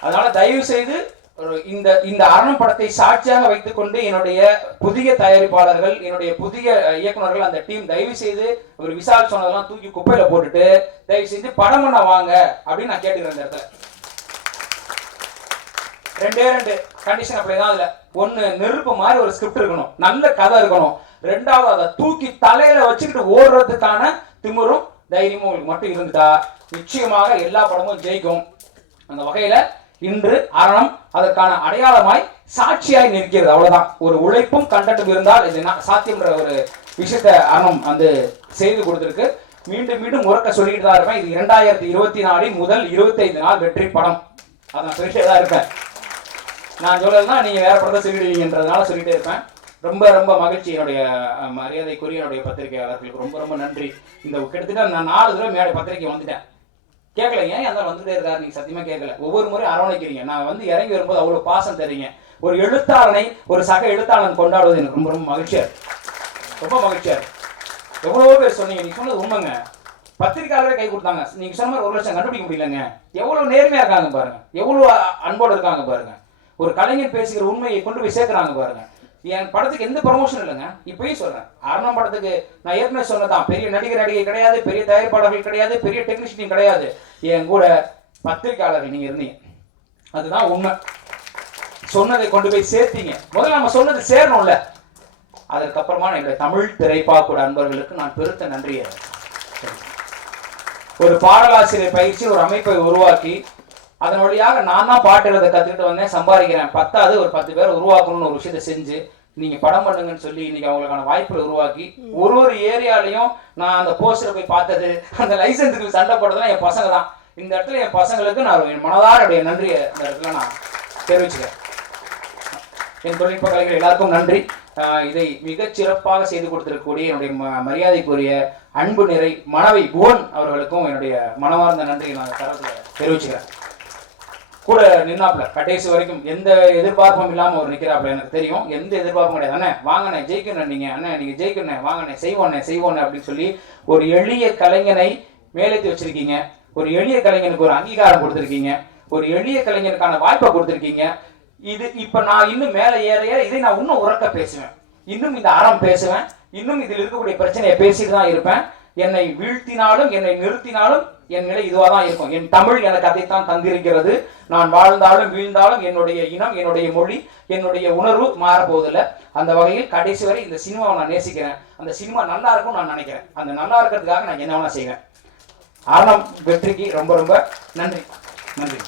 அதனால தயவு செய்து இந்த இந்த அரணம் படத்தை சாட்சியாக வைத்துக்கொண்டு என்னுடைய புதிய தயாரிப்பாளர்கள் என்னுடைய புதிய இயக்குநர்கள் இயக்குனர்கள் அந்த டீம் தயவு செய்து ஒரு விசால் சொன்னதெல்லாம் தூக்கி குப்பையில போட்டுட்டு தயவு செஞ்சு படம் பண்ண வாங்க அப்படின்னு நான் கேட்டுக்கிறேன் இந்த இடத்துல. ரெண்டே ரெண்டு கண்டிஷன் அப்படிதான் அதுல. ஒன்னு நெருப்பு மாதிரி ஒரு ஸ்கிரிப்ட் இருக்கணும். நல்ல கதை இருக்கணும். ரெண்டாவது அதை தூக்கி தலையில வச்சுக்கிட்டு ஓடுறதுக்கான திமிரும் தைரியமும் உங்களுக்கு மட்டும் இருந்துட்டா நிச்சயமாக எல்லா படமும் ஜெயிக்கும். அந்த வகையில இன்று அரணம் அதற்கான அடையாளமாய் சாட்சியாய் நிற்கிறது. அவ்வளவுதான். ஒரு உழைப்பும் கண்டட்டும் இருந்தால் இது சாத்தியம்ன்ற ஒரு விஷயத்தை அரணம் வந்து செய்து கொடுத்திருக்கு. மீண்டும் மீண்டும் உறக்க சொல்லிட்டு தான் இருப்பேன். இது இரண்டாயிரத்தி இருபத்தி நாலின் முதல் இருபத்தைந்து நாள் வெற்றி படம். அதை நான் சொல்லிட்டே தான் இருப்பேன். நான் சொல்றதுனா நீங்க வேற படத்தை சொல்லிடுவீங்கன்றதுனால சொல்லிட்டே இருப்பேன். ரொம்ப ரொம்ப மகிழ்ச்சி. என்னுடைய மரியாதைக்குரிய என்னுடைய பத்திரிகையாளர்களுக்கு ரொம்ப ரொம்ப நன்றி. இந்த கிட்டத்தட்ட நான் நாலு தடவை மேடை பத்திரிக்கை வந்துட்டேன். கேட்கல ஏன் அந்த வந்துட்டே இருக்காரு? நீங்க சத்தியமா கேட்கல ஒவ்வொரு முறையும் அரவணைக்கிறீங்க. நான் வந்து இறங்கி வரும்போது அவ்வளோ பாசம் தரீங்க ஒரு எழுத்தாளனை ஒரு சக எழுத்தாளன் கொண்டாடுவது எனக்கு ரொம்ப ரொம்ப மகிழ்ச்சியா ரொம்ப மகிழ்ச்சியா எவ்வளவோ பேர் சொன்னீங்க. நீங்க சொன்னது உண்மைங்க. பத்திரிக்கையாளரே கை கொடுத்தாங்க. நீங்க சொன்ன மாதிரி ஒரு லட்சம் கண்டுபிடிக்க முடியலங்க. எவ்வளவு நேர்மையா இருக்காங்க பாருங்க. எவ்வளவு அன்போடு இருக்காங்க பாருங்க. ஒரு கலைஞர் பேசுகிற உண்மையை கொண்டு போய் சேர்க்கறாங்க பாருங்க. என் படத்துக்கு எந்த ப்ரொமோஷன் இல்லைங்க. இப்பயும் சொல்றேன். அருணம் படத்துக்கு நான் ஏற்கனவே சொன்னதான் பெரிய நடிகர் நடிகை கிடையாது பெரிய தயாரிப்பாளர்கள் கிடையாது பெரிய டெக்னீஷியன் கிடையாது. என் கூட பத்திரிகையாளர்கள் நீங்க இருந்தீங்க. அதுதான் உண்மை. சொன்னதை கொண்டு போய் சேர்த்தீங்க. முதல்ல நம்ம சொன்னது சேரணும்ல. அதற்கப்புறமா எங்களுடைய தமிழ் திரைப்பாக்கூட அன்பர்களுக்கு நான் பெருத்த நன்றியை. ஒரு பாடலாசிரியர் பயிற்சி ஒரு அமைப்பை உருவாக்கி அதன் வழியாக நான் தான் பாட்டு எழுத கற்றுக்கிட்டு வந்தேன். சம்பாதிக்கிறேன். பத்தாவது ஒரு பத்து பேரை உருவாக்கணும்னு ஒரு விஷயத்தை செஞ்சு நீங்க படம் பண்ணுங்கன்னு சொல்லி இன்னைக்கு அவங்களுக்கான வாய்ப்புகளை உருவாக்கி ஒரு ஒரு ஏரியாலையும் நான் அந்த போஸ்டரை போய் பார்த்தது அந்த லைசன்ஸுக்கு சண்டை போட்டதெல்லாம் என் பசங்க தான் இந்த இடத்துல என் பசங்களுக்கு நான் என் மனதாருடைய நன்றியை இந்த இடத்துல நான் தெரிவிச்சுக்கிறேன். என் தொழில்நுட்ப கலைஞர் எல்லாருக்கும் நன்றி. இதை மிகச் சிறப்பாக செய்து கொடுத்திருக்கக்கூடிய என்னுடைய ம- மரியாதைக்குரிய அன்பு நிறை மனைவி புவன் அவர்களுக்கும் என்னுடைய மனமார்ந்த நன்றியை நான் தரத்தில் தெரிவிச்சுக்கிறேன். கூட நின்னாப்ல கடைசி வரைக்கும் எந்த எதிர்பார்ப்பும் இல்லாமல் அவர் நிற்கிறாப்புல எனக்கு தெரியும். எந்த எதிர்பார்ப்பும் கிடையாது. அண்ணே வாங்கண்ணே ஜெயிக்கணும் நீங்க. அண்ணே நீங்க ஜெயிக்கணும் வாங்கண்ணே செய்வோண்ணே செய்வோண்ணே அப்படின்னு சொல்லி ஒரு எளிய கலைஞனை மேலேத்தி வச்சிருக்கீங்க. ஒரு எளிய கலைஞனுக்கு ஒரு அங்கீகாரம் கொடுத்துருக்கீங்க. ஒரு எளிய கலைஞனுக்கான வாய்ப்பை கொடுத்துருக்கீங்க. இது இப்ப நான் இன்னும் மேலே ஏற ஏற இதை நான் இன்னும் உறக்க பேசுவேன். இன்னும் இந்த அறம் பேசுவேன். இன்னும் இதில் இருக்கக்கூடிய பிரச்சனையை பேசிட்டு தான் இருப்பேன். என்னை வீழ்த்தினாலும் என்னை நிறுத்தினாலும் என் நிலை இதுவாக தான் இருக்கும். என் தமிழ் எனக்கு அதைத்தான் தந்திருக்கிறது. நான் வாழ்ந்தாலும் வீழ்ந்தாலும் என்னுடைய இனம் என்னுடைய மொழி என்னுடைய உணர்வு மாறப்போவதில்லை. அந்த வகையில் கடைசி வரை இந்த சினிமாவை நான் நேசிக்கிறேன். அந்த சினிமா நல்லா இருக்கும்னு நான் நினைக்கிறேன். அந்த நல்லா இருக்கிறதுக்காக நான் என்ன வேணா செய்வேன். ஆரணம் வெற்றிக்கு ரொம்ப ரொம்ப நன்றி. நன்றி.